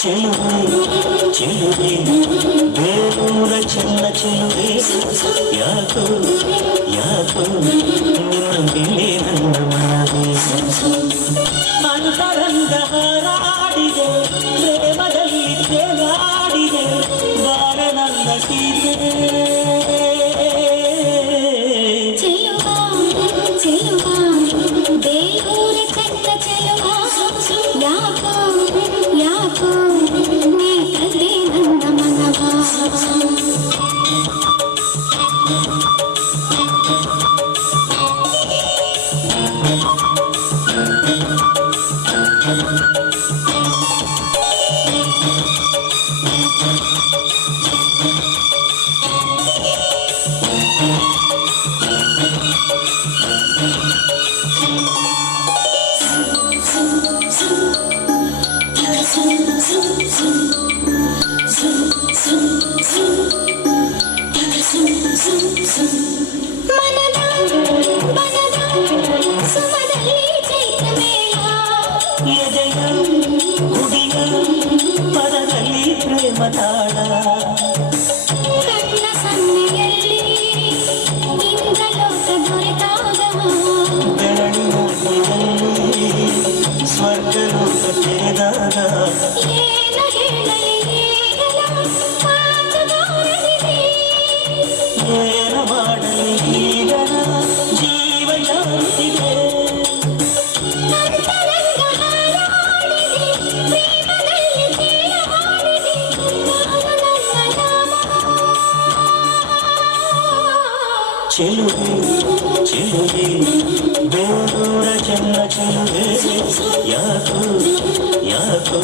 ಚೆಲುವೆ ಚೆಲುವೆ ಬೇರೂರ ಚೆನ್ನ ಚೆಲುವೆ ಯಾಕೋ ಯಾಕೋ ನಿನ್ನ ಮೇಲೆ ನನ್ನ ಮನವೇ ಅಂತರಂಗ ಹಾರಾಡಿದೆ ಪ್ರೇಮದಲ್ಲಿ ತೇಲಾಡಿದೆ ಬಾರ ನನ್ನ ಸೀತೆ ಚೆಲುವ ಚೆಲುವ ಬೇರೂರ ಚೆನ್ನ ಚೆಲುವ ಯಾಕೋ ಯಾಕೋ ನೀ ಕದ್ದೆ ನನ್ನ ಮನವ ಎದೆಯ ಗುಡಿಯ ಪದದಲ್ಲಿ ಪ್ರೇಮ ತಾಳ ಕಣ್ಣ ಸನ್ನೆಯಲ್ಲಿ ಇಂದ್ರಲೋಕ ದೊರೆತಾಗ ಬೆರಳಿನಲ್ಲಿ ಸ್ವರ್ಗಲೋಕ ತೆರೆದಾಗ ಏನು ಹೇಳಲಿ ಈಗಲ ಮಾತುಗಾರನಿದೆ ಏನು ಮಾಡಲಿ ಈಗನ ಜೀವ ಯಾರಿದೆ ಅಂತರಂಗ ಹಾರಾಡಿದೆ ಪ್ರೇಮದಲ್ಲಿ ತೇಲಾಡಿದೆ ನಾನು ನನ್ನ ನಾಮ ಚೆಲುವೆ ಚೆಲುವೆ ಬೇರೂರ ಚೆನ್ನ ಚೆಲುವೆ ಯಾಕೋ ಯಾಕೋ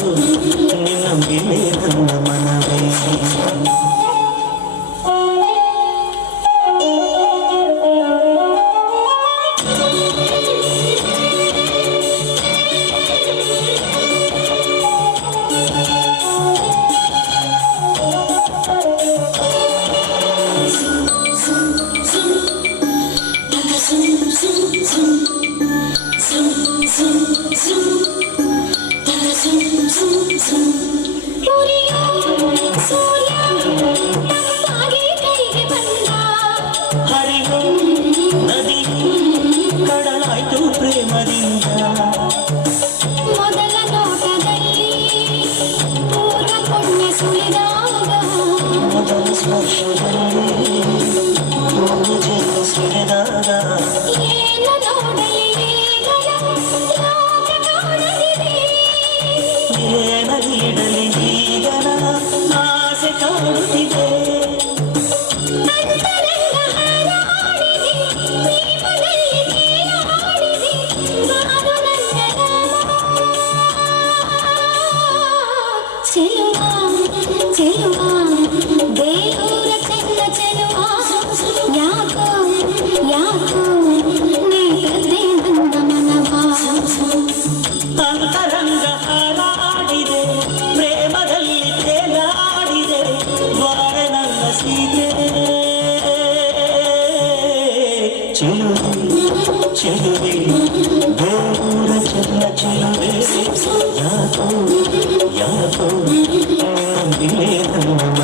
ನಿನ್ನ ಮೇಲೆ ನನ್ನ ಮನವೇ ಹರಿಯೋ ನದಿಯು ಕಡಲಾಯ್ತು ಪ್ರೇಮದಿಂದ ಮೊದಲ ನೋಟದಲ್ಲಿ ಪೂರ್ಣ ಪುಣ್ಯ ಸುಳಿದಾಗ ಮೊದಲ ಸ್ಪರ್ಶದಲ್ಲಿ ಪೂಜೆ ಸುರಿದಾಗ ಏನು ನೋಡಲಿ ಈಗಲ ಲೋಕ ಕಾಣಲಿದೆ ಏನ ನೀಡಲಿ ಈಗನ ಆಸೆ ಕಾಡುತ್ತಿದೆ ಅಂತರಂಗ ಹಾರಾಡಿದೆ ಪ್ರೇಮದಲ್ಲಿ ತೇಲಾಡಿದೆ ನಾನು ನನ್ನ ನಾಮ ಚೆಲುವ ಚೆಲುವ ಬೇರೂರ ಚೆನ್ನ ಚೆಲುವ ಯಾಕೋ ಯಾಕೋ ನೀ ಕದ್ದೆ ನನ್ನ ಮನವ ಅಂತರಂಗ ಹಾರಾಡಿದೆ ಪ್ರೇಮದಲ್ಲಿ ತೇಲಾಡಿದೆ ಬಾರ ನನ್ನ ಸೀತೆ ಚೆಲುವೆ ಚೆಲುವೆ ಬೇರೂರ ಚೆನ್ನ ಚೆಲುವೆ ಯಾಕೋ ಯಾಕೋ ನಿನ್ನ ಮೇಲೆ ನನ್ನ